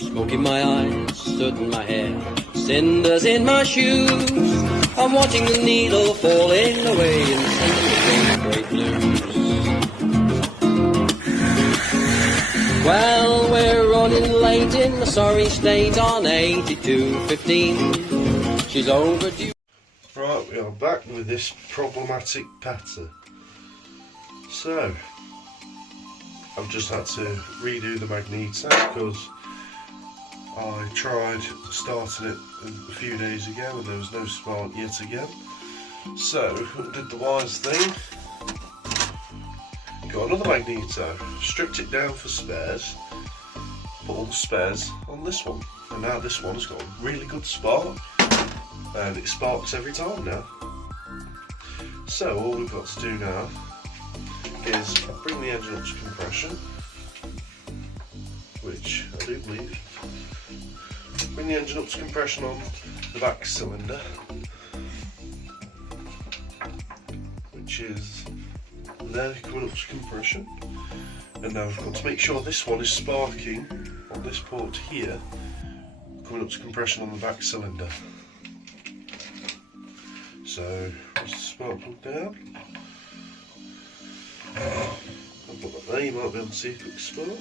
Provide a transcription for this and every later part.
Smoke in my eyes, soot in my hair, cinders in my shoes. I'm watching the needle falling away in sentimental grey blues. Well, we're running late in the sorry state on 8215. She's overdue. Right, we are back with this problematic pA2. So, I've just had to redo the Magneto because I tried starting it a few days ago and there was no spark yet again. So, did the wise thing, got another Magneto, stripped it down for spares, put all the spares on this one, and now this one's got a really good spark and it sparks every time now. So all we've got to do now is bring the engine up to compression, which I do believe. Bring the engine up to compression on the back cylinder, which is there coming up to compression. And now we've got to make sure this one is sparking on this port here, coming up to compression on the back cylinder. So, just the spark plug down. I'll put that there, you might be able to see a quick spark.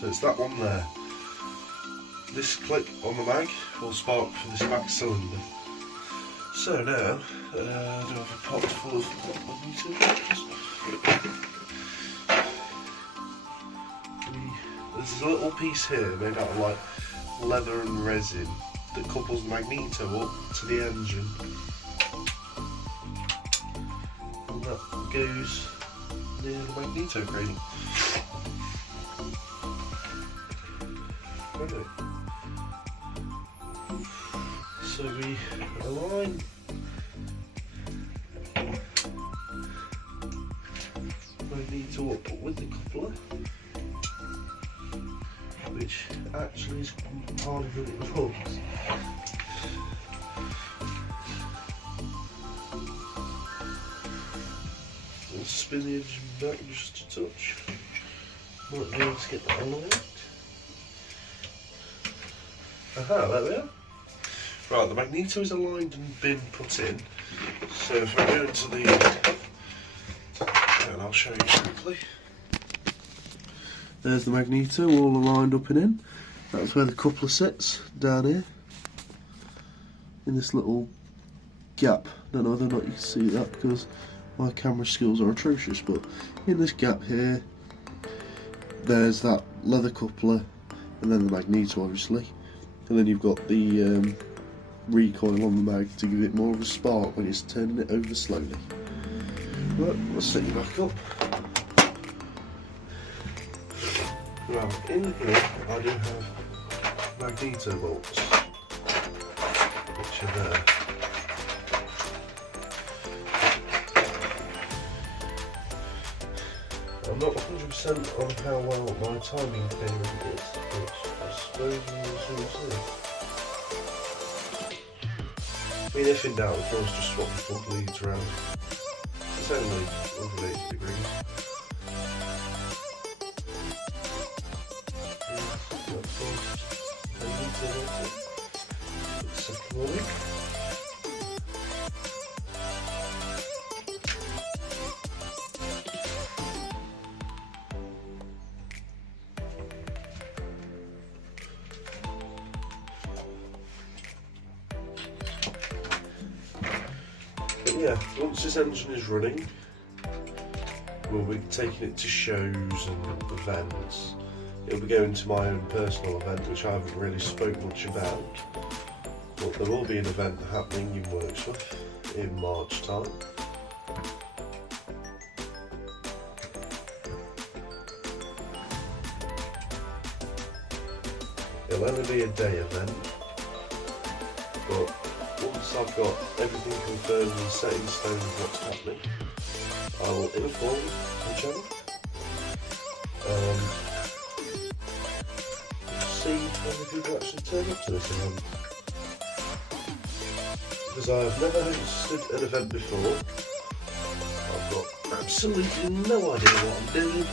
So it's that one there. This clip on the mag will spark for this back cylinder. So now, I do have a pot full of magnetons. There's a little piece here made out of like leather and resin that couples the Magneto up to the engine, and that goes near the Magneto grating. Right. So we align Magneto up with the coupler, which actually is harder than it looks. And spin the engine back just a touch. Might be able to get that aligned. Aha, there we are. Right, the Magneto is aligned and been put in. So if I go into the, and I'll show you quickly. There's the Magneto all aligned up and in. That's where the coupler sits, down here. In this little gap. Don't know whether or not you can see that because my camera skills are atrocious, but in this gap here, there's that leather coupler and then the Magneto obviously. And then you've got the recoil on the mag to give it more of a spark when it's turning it over slowly. Right, let's set you back up. Right, in here I do have Magneto bolts, which are there. I'm not 100% on how well my timing theory is, but I suppose we will soon see. I mean, if in doubt, we can always just swap the plug leads around. It's only 180 degrees. Second one. But yeah, once this engine is running, we'll be taking it to shows and events. It'll be going to my own personal event, which I haven't really spoke much about, but there will be an event happening in Worksworth in March time. It'll only be a day event, but once I've got everything confirmed and set in stone of what's happening, I will inform the channel. See how many people actually turn up to this event. Because I have never hosted an event before, got absolutely no idea what I'm doing,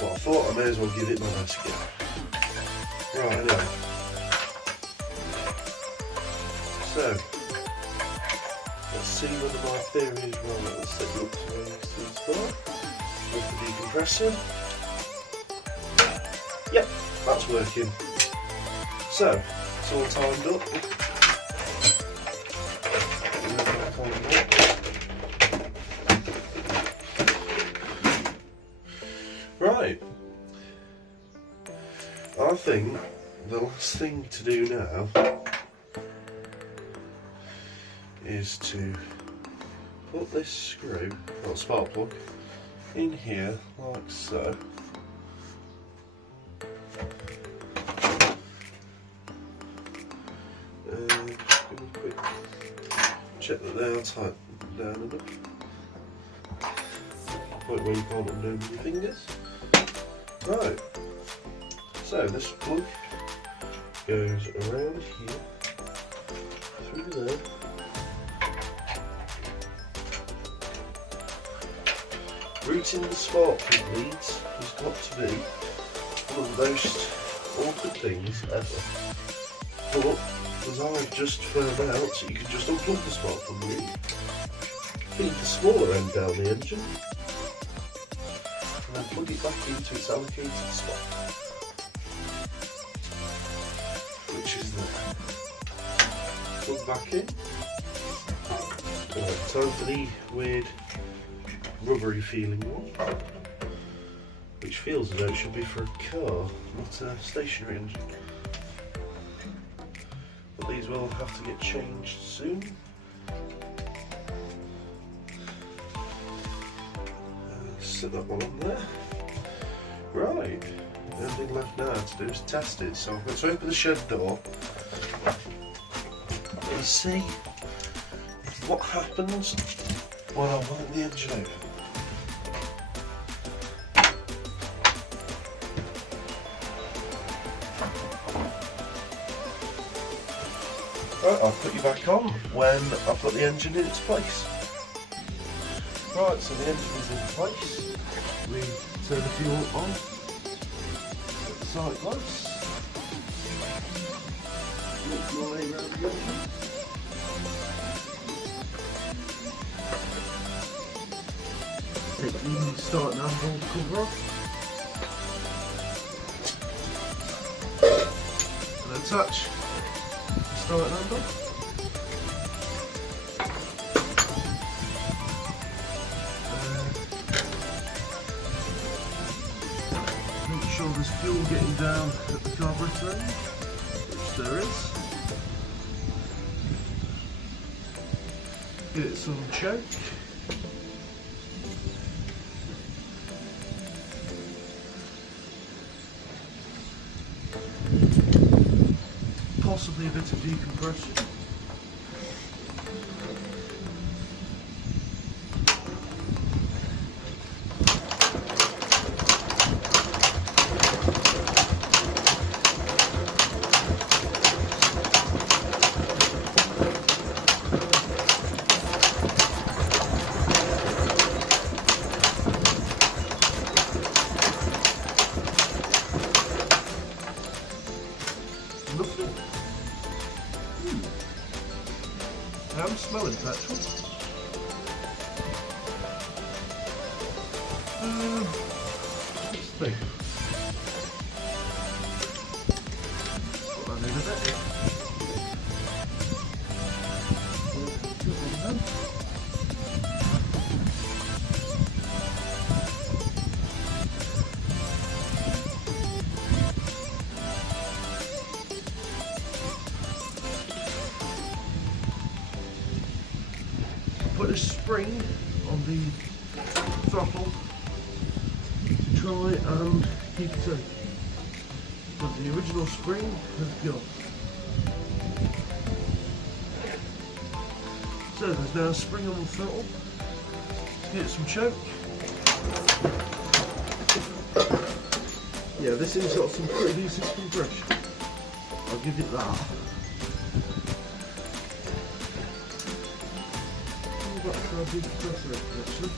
but I thought I may as well give it my best go. Right, anyway. So, let's see whether my theory is right. Let's set it up to where next to the start. With the decompressor. Yep, that's working. So, it's all timed up. Right. I think the last thing to do now is to put this screw, or spark plug, in here like so. Just give a quick check that they are tight down enough. Point where you can't undo with your fingers. Right. So this plug goes around here, through there. Routing the spark plug leads has got to be one of the most awkward things ever. But as I've just found out, you can just unplug the spark plug lead, feed the smaller end down the engine, and then plug it back into its allocated spot, which is there. Plug back in. Right, time for the weird rubbery feeling one, which feels as though it should be for a car, not a stationary engine. But these will have to get changed soon. Set that one on there. Right, the only thing left now to do is test it. So I'm going to open the shed door and see what happens when I wipe the engine over. Right, I'll put you back on when I've got the engine in its place. Right, so the engine is in place. We turn the fuel on. Set the sight lights. Make my way around the engine. Take the start handle cover off. And attach the start handle. Make sure there's fuel getting down at the carburetor end, which there is. Give it some choke. Possibly a bit of decompression. Lovely. I'm smelling petrol. Let's think. What I need of it. Put a spring on the throttle to try and keep it in, but the original spring has gone. So there's now a spring on the throttle. Get some choke. Yeah, this thing's got some pretty decent compression. I'll give it that. Back our big compressor connection.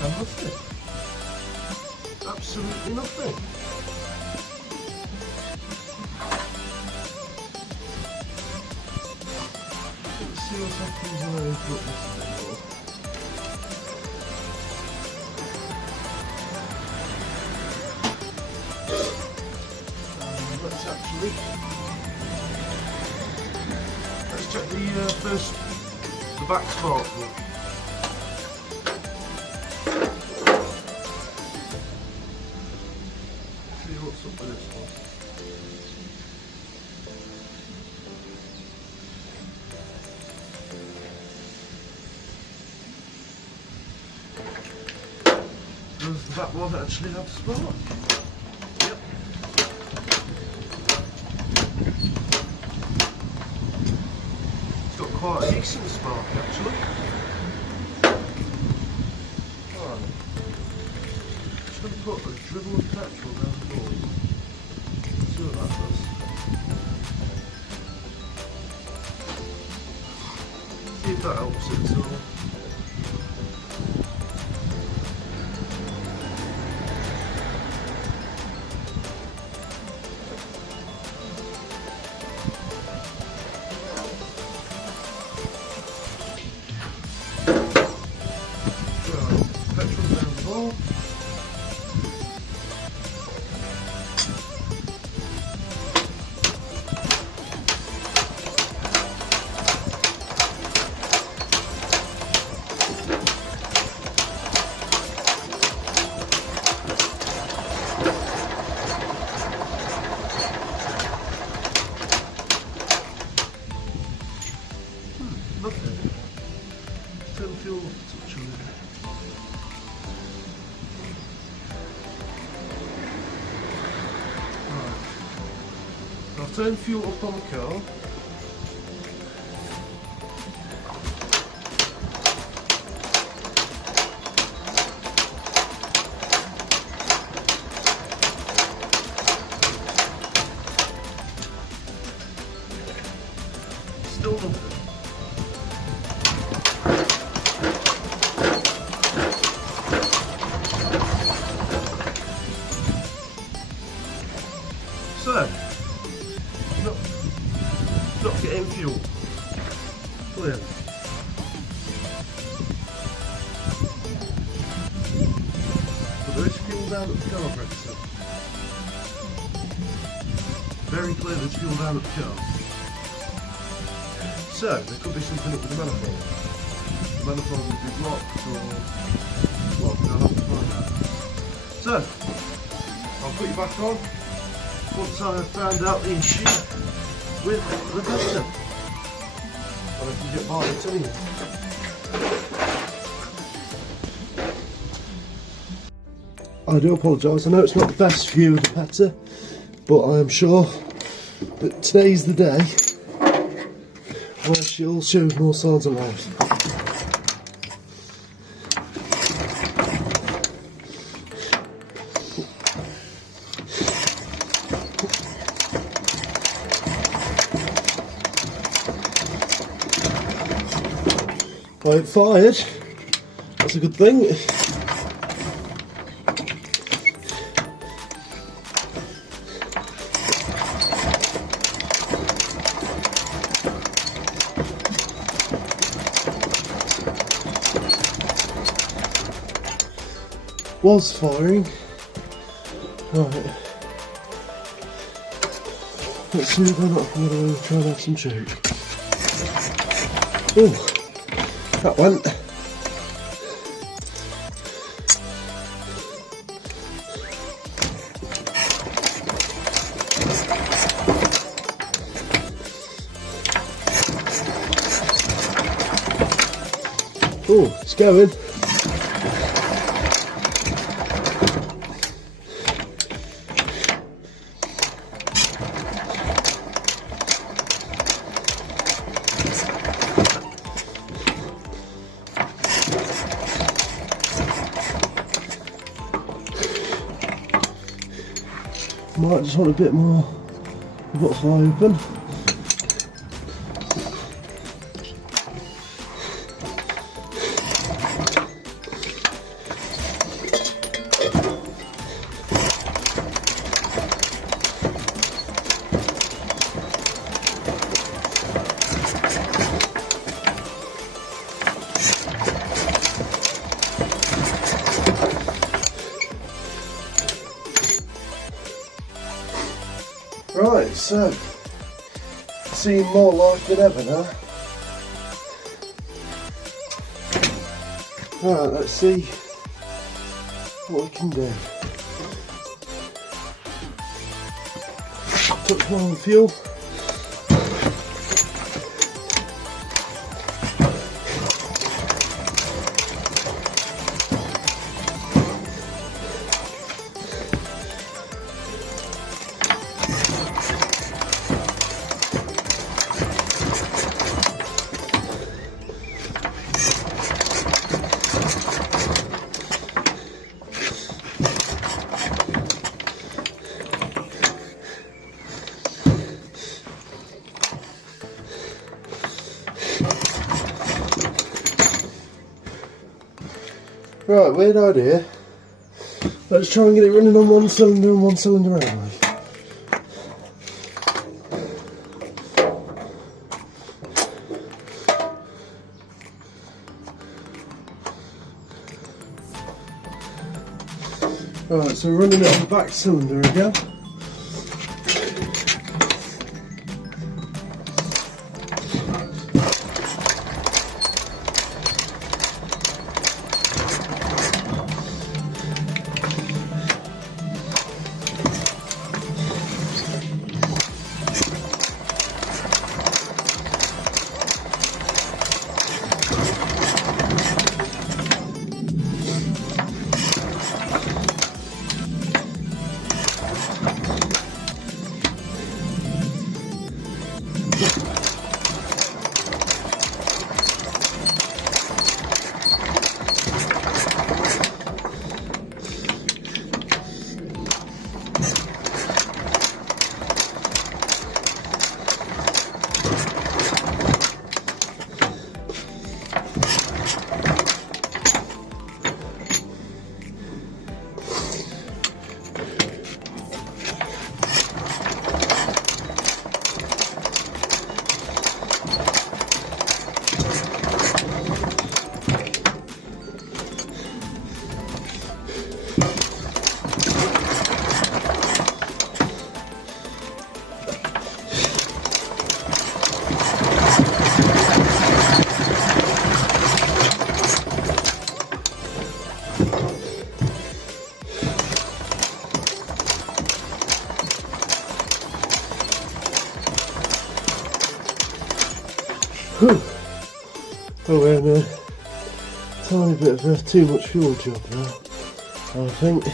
And nothing. Absolutely nothing. Let's see what happens when I open up this a bit more. Let's check the back spark plug. See what's up with this one. Does the back one actually have a spark? Yep. It's got quite a decent spark actually. Alright. Just going to put a dribble of petrol down the wall. See what that does. See if that helps it at all. Petrol down the ball. Nothing. Turn fuel off a touch on it. I've turned fuel up on the car. Still nothing. So, not getting fuel. Clearly. But there is fuel down at the carburetor. Very clear there's fuel down at the car. So, there could be something up with the manifold. The manifold would be blocked or what, I'll have to find out. So, I'll put you back on once I have found out the issue with the piston. Well, I can get by it anyway. I do apologise, I know it's not the best view of the peta, but I am sure that today's the day where she'll show more signs of life. I ain't fired, that's a good thing. Was firing. Right. Let's see if they're not going to try and have some choke. Oh, that went. Oh, it's going. Might just want a bit more butterfly open. Right, so seeing more life than ever now. Right, let's see what we can do. Touch more on fuel. Right, weird idea. Let's try and get it running on one cylinder and one cylinder only. Right, so we're running it on the back cylinder again. Whew. Oh, we're in a tiny bit of a too much fuel job now, I think.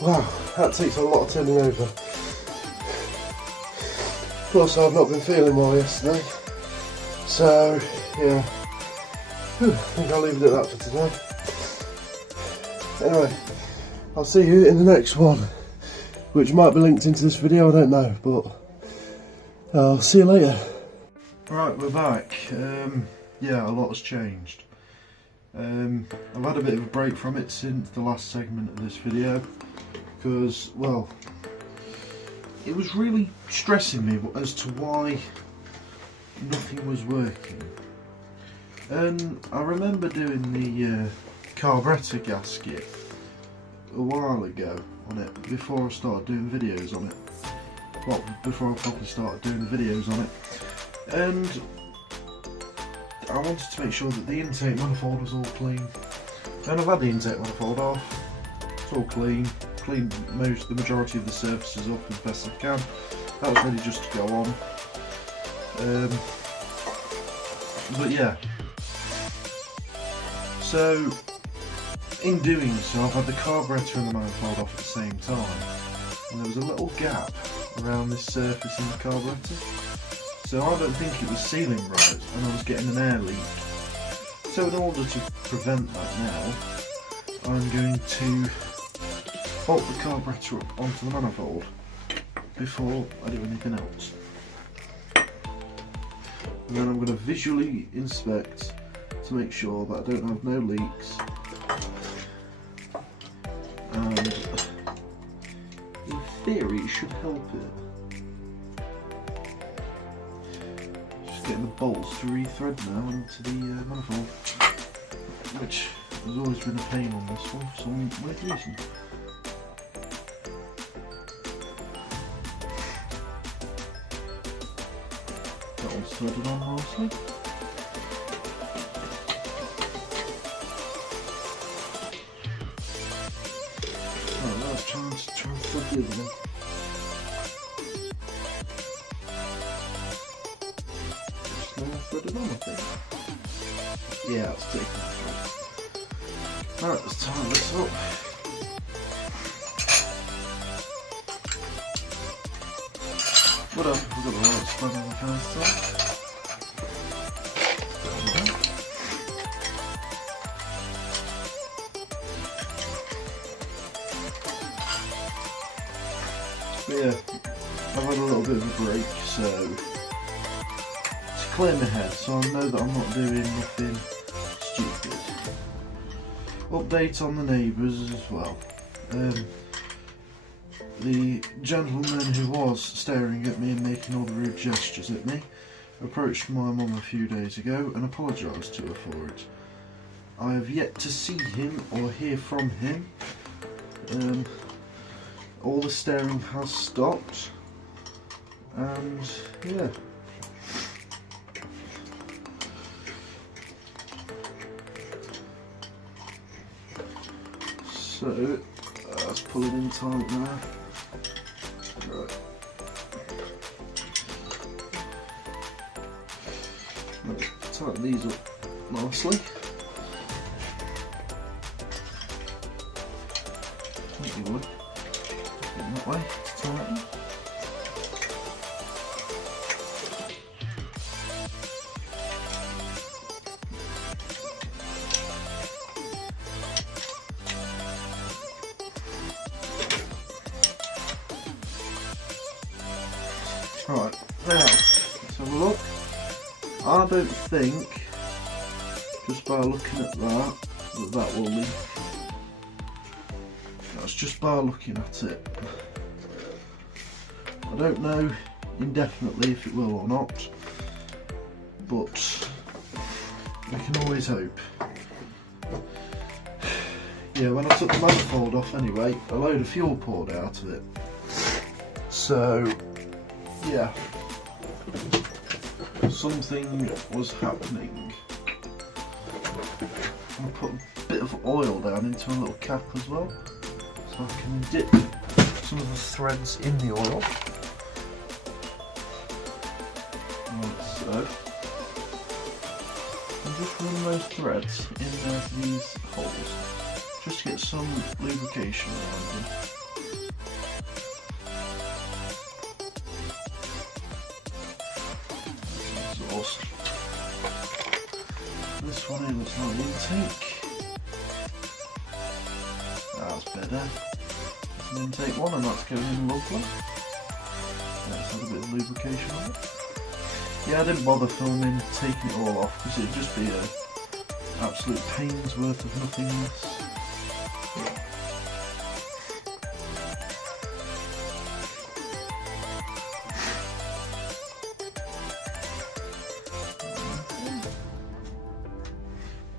Wow, that takes a lot of turning over. Plus, I've not been feeling well yesterday, so yeah. Whew, I think I'll leave it at that for today. Anyway, I'll see you in the next one, which might be linked into this video, I don't know, but I'll see you later. Right, we're back. Yeah, a lot has changed. I've had a bit of a break from it since the last segment of this video, because, well, it was really stressing me as to why nothing was working. And I remember doing the carburetor gasket a while ago on it, before I started doing videos on it. Well, before I probably started doing the videos on it. And I wanted to make sure that the intake manifold was all clean. And I've had the intake manifold off. It's all clean. Cleaned the majority of the surfaces up as best I can. That was ready just to go on. But yeah. So, in doing so, I've had the carburetor and the manifold off at the same time, and there was a little gap around this surface in the carburetor, so I don't think it was sealing right, and I was getting an air leak. So in order to prevent that now, I'm going to bolt the carburettor up onto the manifold before I do anything else. And then I'm going to visually inspect to make sure that I don't have no leaks. And in theory it should help it. Just getting the bolts to re-thread now into the manifold, which has always been a pain on this one for some weird reason. That one's threaded on nicely. Right, now it's trying to thread the other one. Just now threaded on, I think. Yeah, it's taken the thread. Right, let's tighten this up. What up? We've got the right spread on the first time. But yeah, I've had a little bit of a break, so to clear my head, so I know that I'm not doing nothing stupid. Update on the neighbours as well. The gentleman who was staring at me and making all the rude gestures at me approached my mum a few days ago and apologised to her for it. I have yet to see him or hear from him. All the staring has stopped, and yeah. So let's pull it in tight now. Right. Let's tighten these up nicely. Thank you, boy. That way to tighten. Right, now, let's have a look. I don't think, just by looking at that will leak. That's just by looking at it. I don't know indefinitely if it will or not, but we can always hope. Yeah, when I took the manifold off anyway, a load of fuel poured out of it. So, yeah, something was happening. I put a bit of oil down into a little cap as well, so I can dip some of the threads in the oil. Like so. And just run those threads in these holes, just to get some lubrication around them. Awesome. This one here looks like the intake. That's better. It's an intake one and that's going in lovely. Let's have a bit of lubrication on it. Yeah, I didn't bother filming taking it all off because it'd just be an absolute pain's worth of nothingness.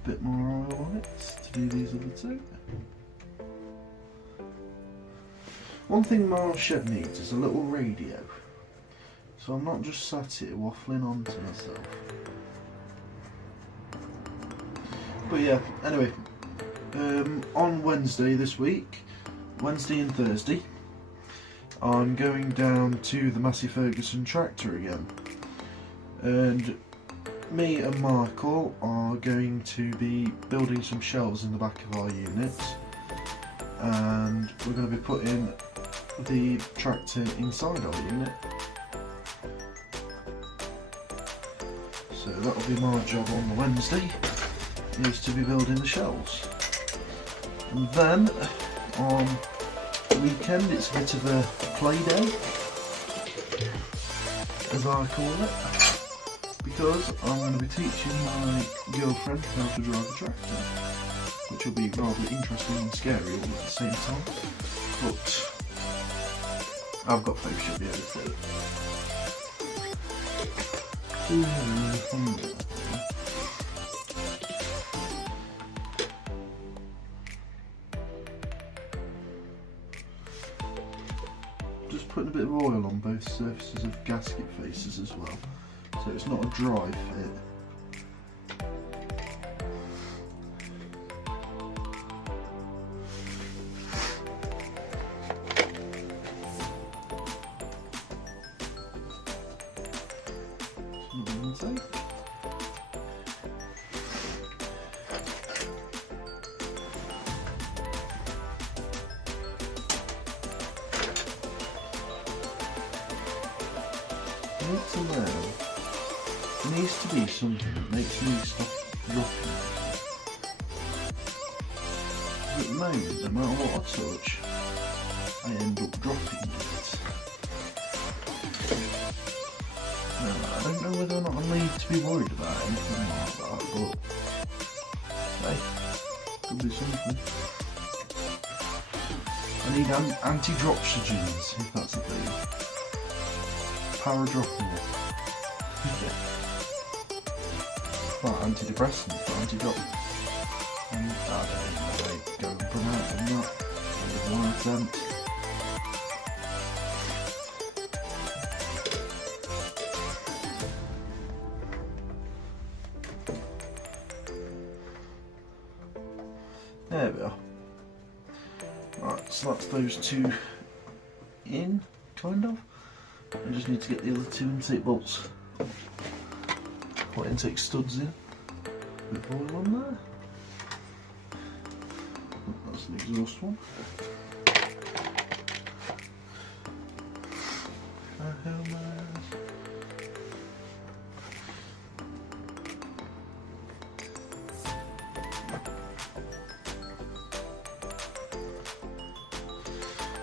Bit more oil on it to do these other two. One thing my shed needs is a little radio, so I'm not just sat here waffling on to myself. But yeah, anyway, on Wednesday this week, Wednesday and Thursday, I'm going down to the Massey Ferguson tractor again, and me and Michael are going to be building some shelves in the back of our unit, and we're going to be putting the tractor inside our unit. So that'll be my job on the Wednesday. is to be building the shelves. And then on the weekend it's a bit of a play day, as I call it, because I'm going to be teaching my girlfriend how to drive a tractor, which will be rather interesting and scary all at the same time, but I've got faith she'll be able to do it. Just putting a bit of oil on both surfaces of gasket faces as well, so it's not a dry fit. There needs to be something that makes me stop dropping. At the moment, no matter what I touch, I end up dropping it. Now, I don't know whether or not I need to be worried about anything like that, but hey, could be something. I need anti-dropsogens, if that's a thing. Power dropping it. Well, antidepressants, but anti-drop. And I don't even know how they go and pronounce them that. There's one attempt. There we are. Right, so that's those two in, kind of. I just need to get the other two intake bolts. What intake studs in. Bit of oil on there. That's the exhaust one.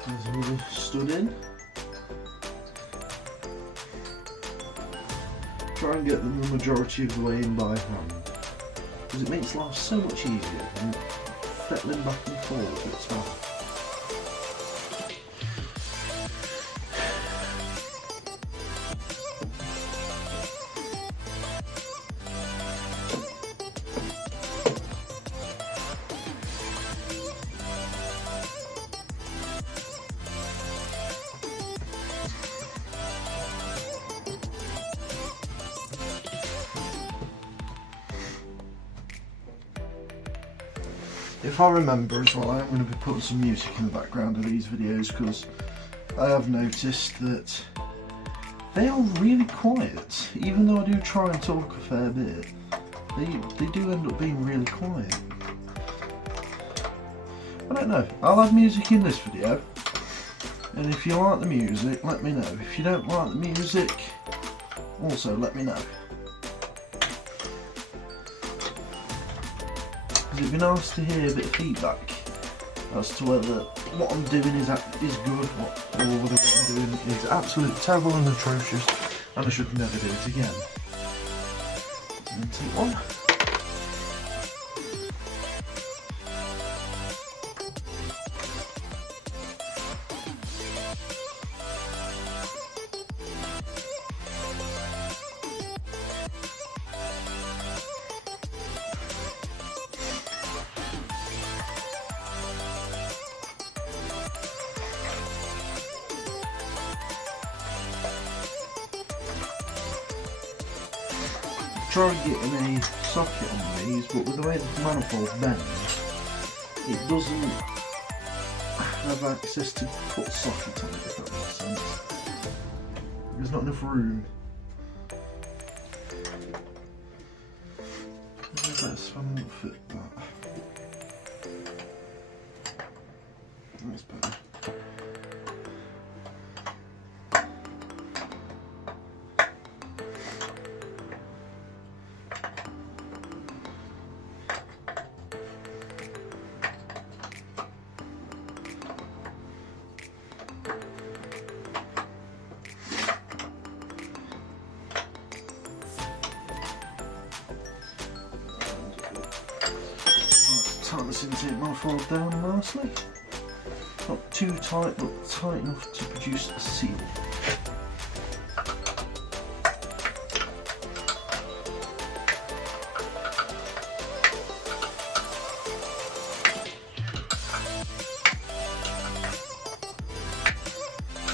There's another stud in. Try and get them the majority of the way in by hand, because it makes life so much easier than fettling back and forth at time. If I remember as well, I am going to be putting some music in the background of these videos, because I have noticed that they are really quiet. Even though I do try and talk a fair bit, they do end up being really quiet. I don't know, I'll have music in this video, and if you like the music, let me know. If you don't like the music, also let me know. It'd be nice to hear a bit of feedback as to whether what I'm doing is good, or whether what I'm doing is absolutely terrible and atrocious and I should never do it again. And take one. Try getting a socket on these, but with the way the manifold bends, it doesn't have access to put a socket on it, if that makes sense. There's not enough room. This one won't fit that. That's better. this intake manifold down nicely. Not too tight, but tight enough to produce a seal.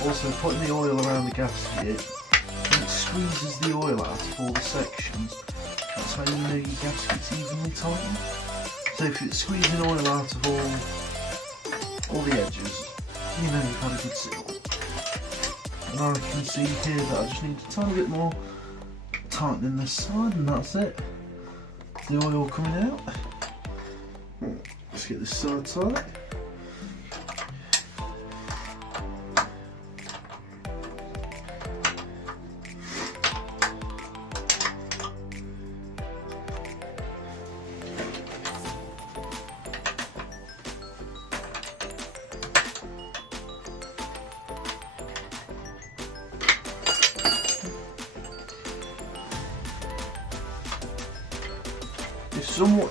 Also, putting the oil around the gasket, when it squeezes the oil out of all the sections, that's how you know your gasket's evenly tightened. So if it's squeezing oil out of all the edges, you know you've had a good seal. And I can see here that I just need a tiny bit more tightening this side, and that's it. The oil coming out. Let's get this side tight.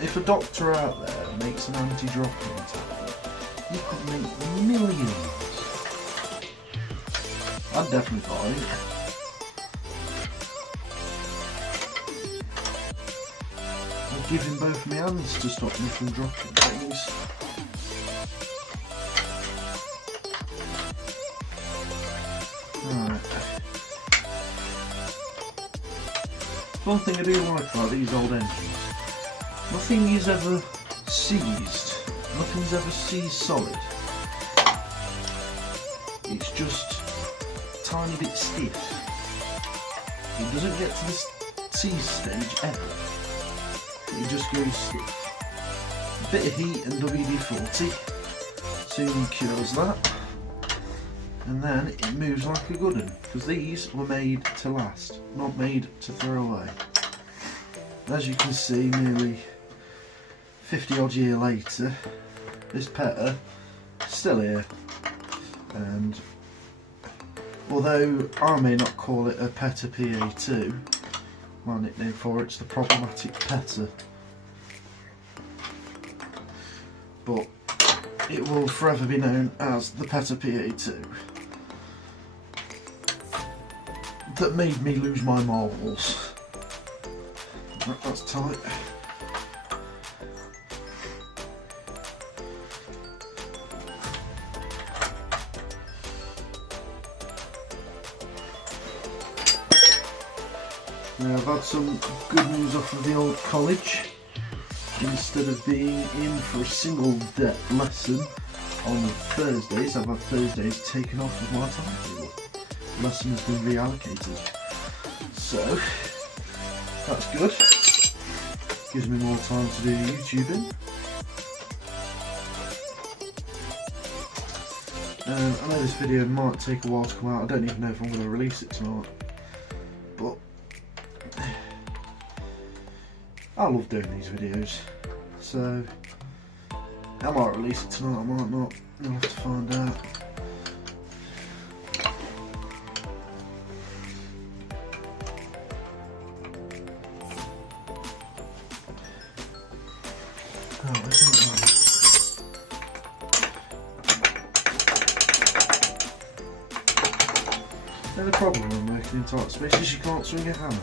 If a doctor out there makes an anti-dropping tablet, you could make millions. I'd definitely buy it. I'd give him both my hands to stop me from dropping things. Right. One thing I do like about these old engines, nothing is ever seized, nothing's ever seized solid. It's just a tiny bit stiff. It doesn't get to the seize stage ever. It just goes stiff. A bit of heat and WD-40 soon cures that. And then it moves like a good one, because these were made to last, not made to throw away. As you can see, nearly 50 odd years later, this pA2 still here, and although I may not call it a pA2, my nickname for it's the problematic pA2, but it will forever be known as the pA2 that made me lose my marbles. That's tight. Now I've had some good news off of the old college. Instead of being in for a single lesson on Thursdays, I've had Thursdays taken off of my timetable. Lesson has been reallocated. So, that's good. Gives me more time to do YouTubing. I know this video might take a while to come out. I don't even know if I'm going to release it tonight. But I love doing these videos. So I might release it tonight, I might not. You'll have to find out. The problem when working in tight spaces, you can't swing a hammer.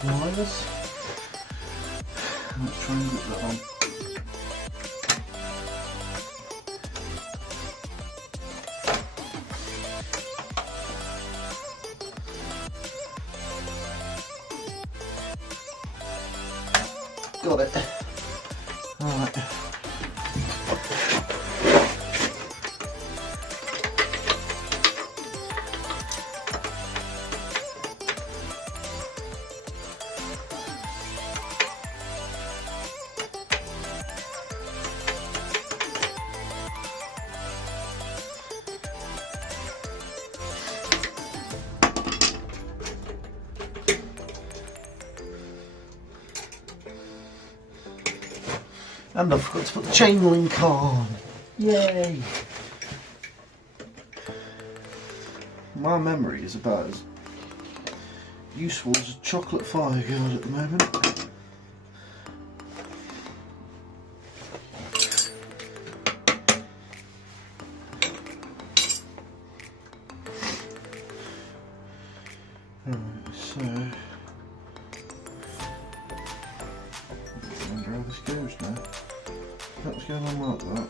Pliers. Let's try and get that on. Got it. Alright. And I forgot to put the chain link on. Yay! my memory is about as useful as a chocolate fire guard at the moment. Right, so I wonder how this goes now. That's going on like that.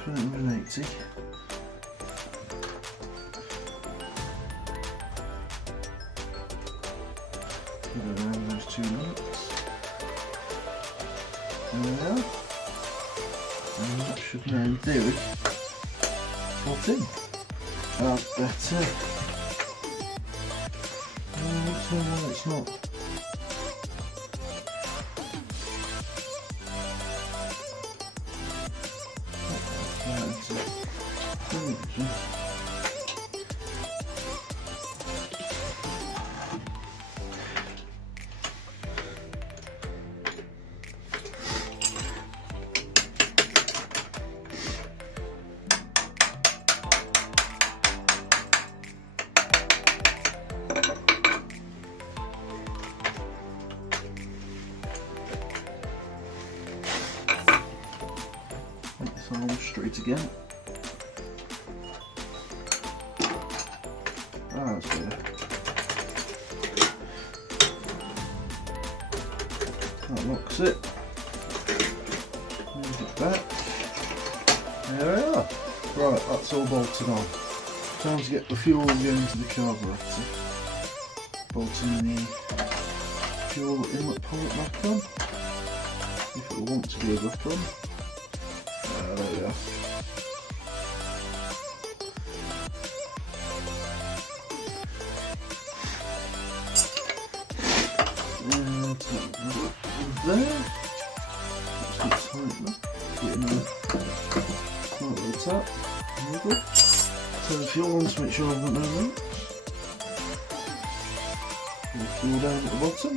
Spin it with an 80. Put it around those 2 links. There we are. And that should now in theory slot in. That's better. No, it's not. Arm straight again. That's better. That locks it. Move it back. There we are. Right, that's all bolted on. Time to get the fuel going into the carburetor. Bolting the fuel inlet port back on. If it will want to go back on. There we are. And there. Let's tighten up. Get in the right little tap. There. Turn the fuel on to make sure I've got no leaks. Put the fuel down at the bottom.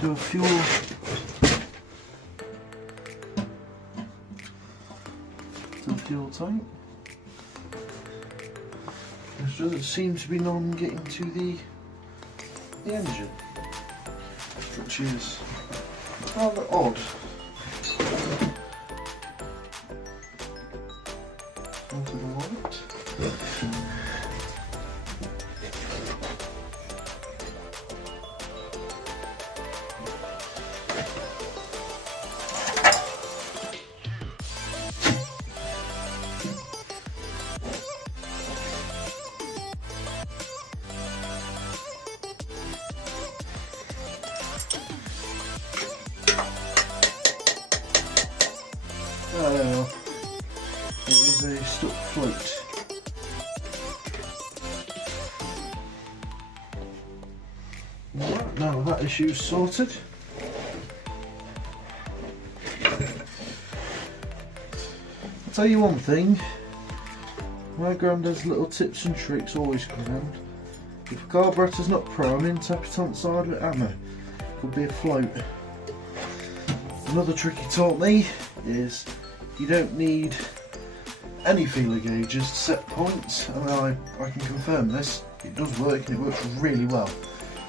Do a fuel tank. There doesn't seem to be none getting to the engine, which is rather odd. Onto the light. There, it is a stuck float. Right, now that issue's sorted. I'll tell you one thing, my granddad's little tips and tricks always come round. If a carburetor's not priming, tap it on the side with a hammer. Could be a float. Another trick he taught me is you don't need any feeler gauges to set points, and I can confirm this, it does work and it works really well.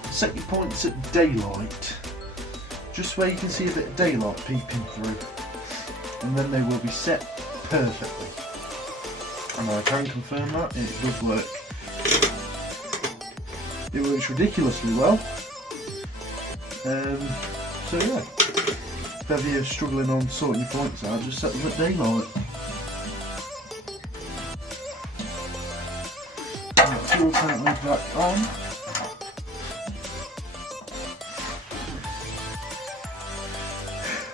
Set your points at daylight, just where you can see a bit of daylight peeping through, and then they will be set perfectly. And I can confirm that, it does work. It works ridiculously well. So yeah. If ever you're struggling on sorting your points out, just set them at daylight. Right, fuel tank move back on.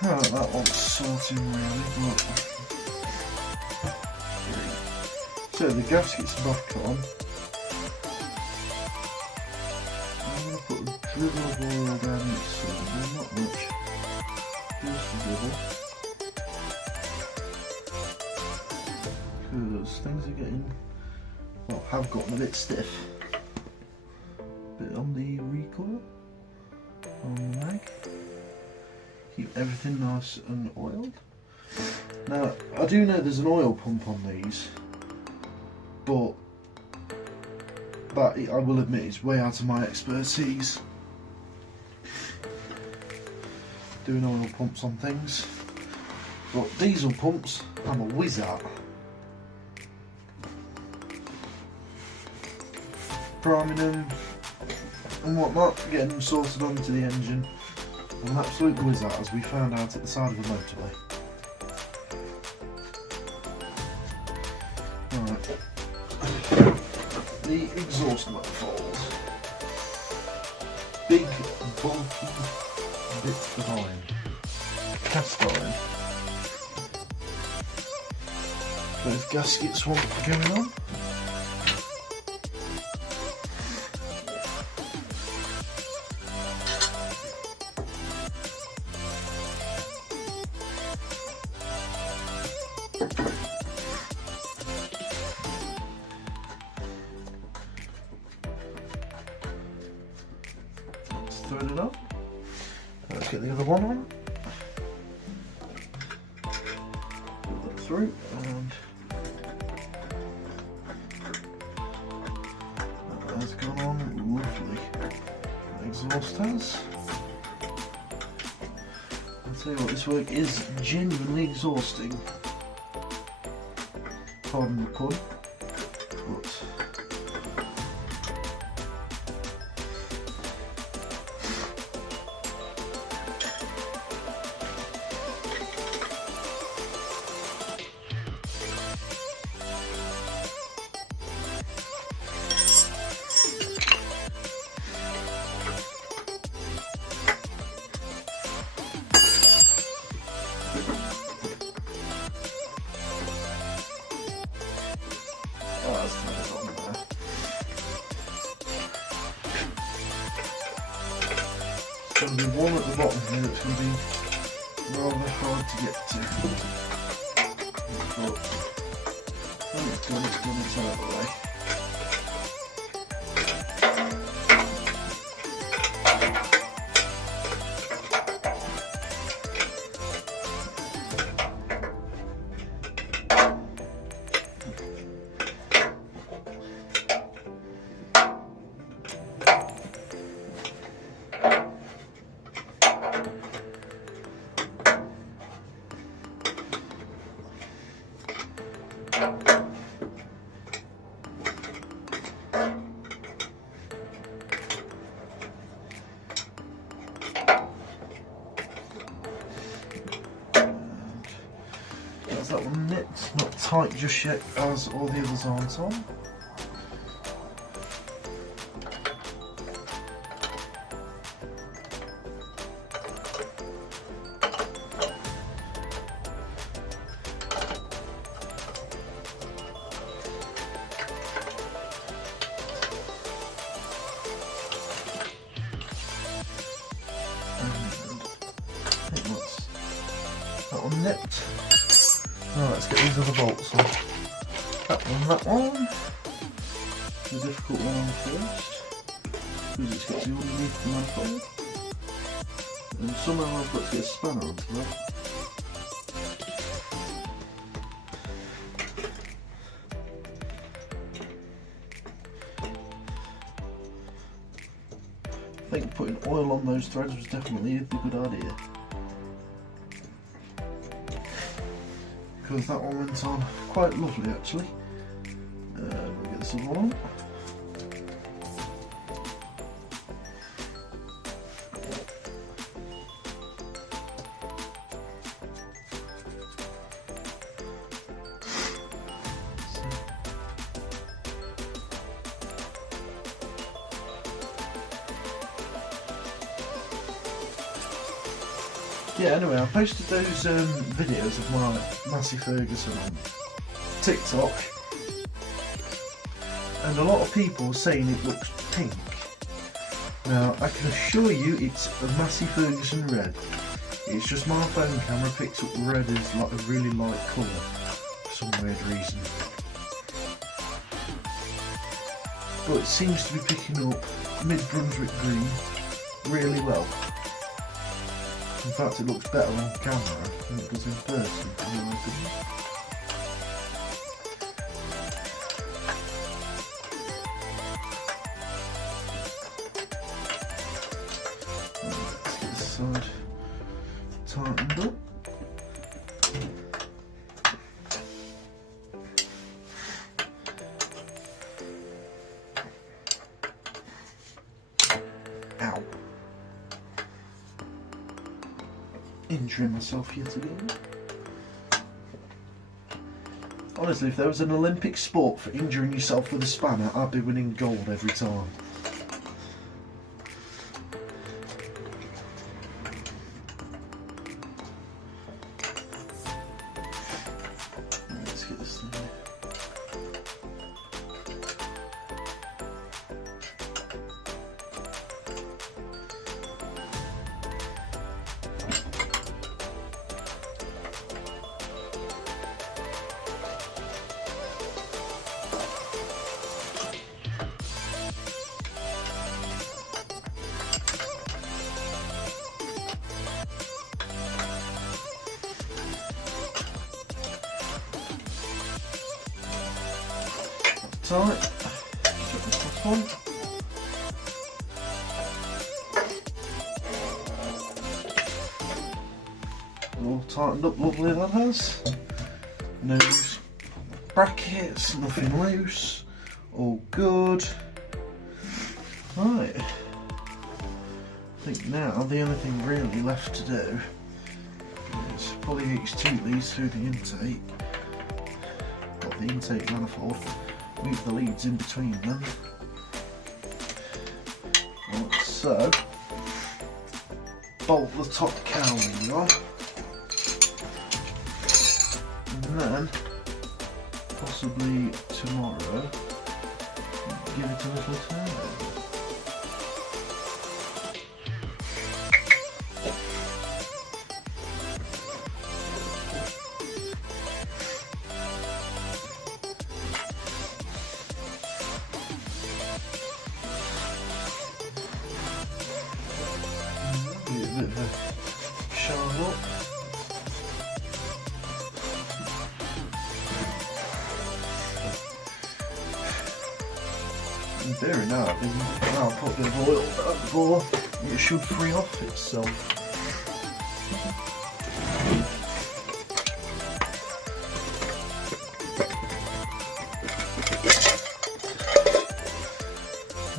Right, that one's sorting really, but... So the gasket's back on. dribble of oil down each cylinder, not much, just a dribble. Because things are getting, well, have gotten a bit stiff. Bit on the recoil, on the mag. Keep everything nice and oiled. Now, I do know there's an oil pump on these, but that, I will admit, is way out of my expertise, doing oil pumps on things. But diesel pumps, I'm a whiz at. Priming them and whatnot, getting them sorted onto the engine. I'm an absolute whiz at, as we found out at the side of the motorway. Right. The exhaust manifold. Big, bulky bits of iron. Cast iron. Both gaskets want going on. Thread it up. Let's get the other one on. Put that through, and that has gone on lovely. The exhaust has. I'll tell you what, this work is genuinely exhausting. Pardon the pun, but that's on there. There's going to be one at the bottom here that's going to be rather hard to get to. But when it's done, it's out of the way. That one nipped, not tight just yet, as all the others aren't on. That one nipped. Right, let's get these other bolts on. That one. The difficult one on first, because it's got to be underneath the manifold. And somehow I've got to get a spanner onto that. I think putting oil on those threads was definitely a good idea. Because that one went on quite lovely actually. We'll get this other one on. Yeah, anyway, I posted those videos of my Massey Ferguson on TikTok, and a lot of people were saying it looks pink. Now I can assure you it's a Massey Ferguson red. It's just my phone camera picks up red as like a really light colour for some weird reason. But it seems to be picking up mid-Brunswick green really well. In fact, it looks better on camera than it does in person, in my opinion. Let's get this side tightened up. Ow. Injuring myself yet again. Honestly, if there was an Olympic sport for injuring yourself with a spanner, I'd be winning gold every time. Let's get this thing. Tight. Put this top on. All tightened up lovely, that has. No brackets, nothing loose. All good. Right. I think now the only thing really left to do is pull H2 these through the intake. Got the intake manifold. Move the leads in between them. Like so. Bolt the top cowling on. And then, possibly tomorrow, give it a little turn. Bit of a shine up. And there now, I'll put a bit of oil down before it should free off itself.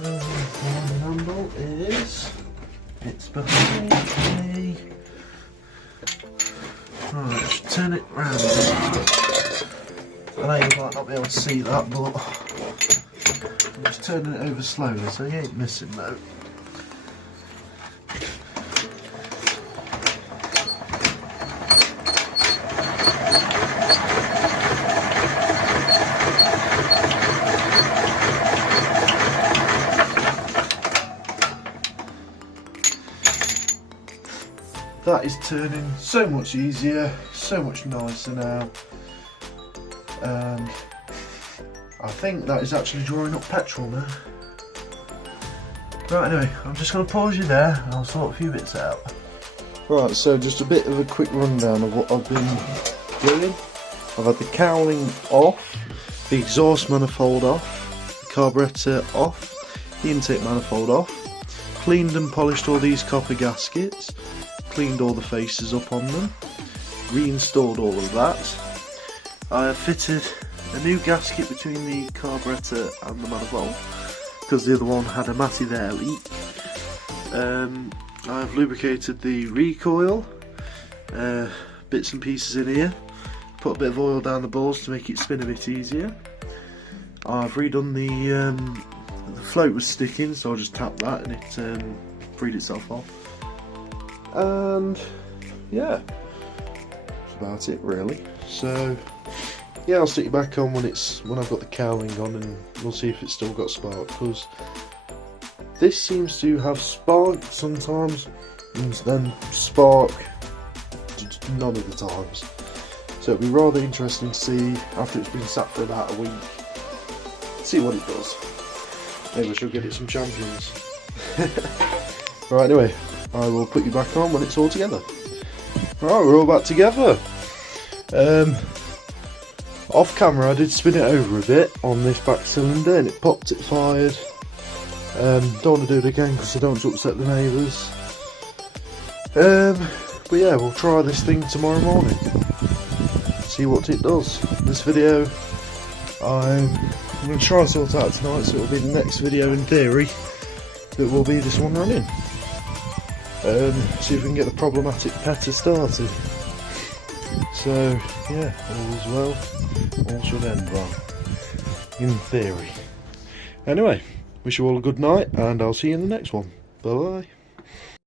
The handle is. It's behind me. Right, let's turn it round a bit. I know you might not be able to see that, but I'm just turning it over slowly so you ain't missing though. That is turning so much easier, so much nicer now, and I think that is actually drawing up petrol now. Right, anyway, I'm just going to pause you there and I'll sort a few bits out. Right, so just a bit of a quick rundown of what I've been doing. I've had the cowling off, the exhaust manifold off, the carburettor off, the intake manifold off, cleaned and polished all these copper gaskets, cleaned all the faces up on them, reinstalled all of that. I have fitted a new gasket between the carburettor and the manifold because the other one had a Massey there leak. I have lubricated the recoil, bits and pieces in here, put a bit of oil down the balls to make it spin a bit easier. I've redone the float was sticking, so I just tapped that and it freed itself off. And yeah, that's about it really. So yeah, I'll stick it back on when I've got the cowling on, and we'll see if it's still got spark, because This seems to have spark sometimes, and then spark none of the times. So it'll be rather interesting to see after it's been sat for about a week. See what it does. Maybe I shall get it some champions. Right, anyway, I will put you back on when it's all together. Right, we're all back together. Off camera I did spin it over a bit on this back cylinder and it popped, it fired. Don't want to do it again because I don't want to upset the neighbours. But yeah, we'll try this thing tomorrow morning. See what it does. This video I'm going to try to sort out tonight, so it'll be the next video in theory that will be this one running. See if we can get the problematic petter started. So yeah, all is well, all should end well, in theory. Anyway, wish you all a good night and I'll see you in the next one. Bye bye.